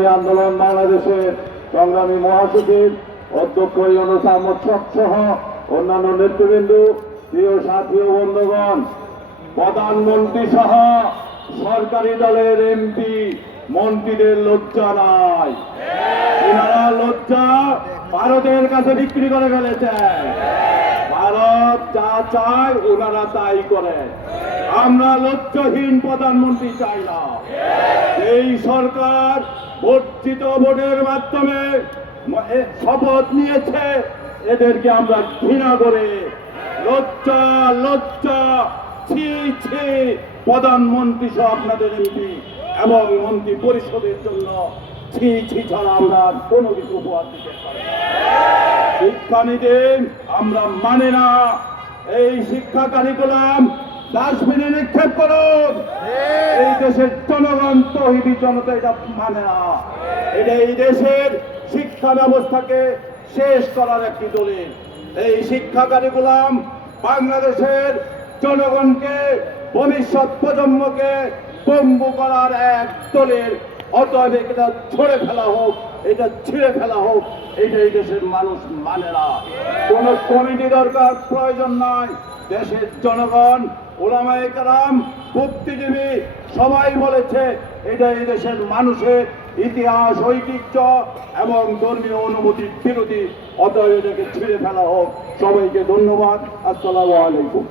ইসলামী আন্দোলন বাংলাদেশের সংগ্রামী মহাসচিব, অধ্যক্ষ সহ অন্যান্য নেতৃবৃন্দ, প্রিয় সাথী ও বন্ধুগণ প্রধানমন্ত্রী সহ সরকারি দলের এমপি মন্ত্রীদের লজ্জা নাই। এনারা লজ্জা ভারতের কাছে বিক্রি করে ফেলেছে। ভারত যা চায় ওনারা তাই করে। আমরা লজ্জাহীন প্রধানমন্ত্রী চাই না। এই সরকার বর্ধিত ভোটের মাধ্যমে শপথ নিয়েছে। এদেরকে আমরা ঘৃণা করে লজ্জা লজ্জা, ছি ছি, প্রধানমন্ত্রী সহ আপনাদের এমপি এবং মন্ত্রী পরিষদের জন্য ছি ছি ছাড়া আমরা কোনো কিছু উপহার দিতে পারি না। আমরা মানে না। এই শিক্ষা কারিকুলাম ডাস্টবিনে নিক্ষেপ করুন। দেশের জনগণ, তহিদি জনতা এটা মানে না। এটা এই দেশের শিক্ষা ব্যবস্থাকে শেষ করার একটি দলিল। এই শিক্ষা কারিকুলাম বাংলাদেশের জনগণকে ভবিষ্যৎ প্রজন্মকে পঙ্গু করার এক দলের অতএব এটা ছড়ে ফেলা হোক, এটা ছিঁড়ে ফেলা হোক, এটা এই দেশের মানুষ মানে না। কোন কমিটি দরকার, প্রয়োজন নাই। দেশের জনগণ, ওলামায় কালাম বুদ্ধিজীবী, সবাই বলেছে এটা এই দেশের মানুষের ইতিহাস, ঐতিহ্য এবং ধর্মীয় অনুমতির বিরোধী। অতএব এটাকে ছিঁড়ে ফেলা হোক। সবাইকে ধন্যবাদ। আসসালামু আলাইকুম।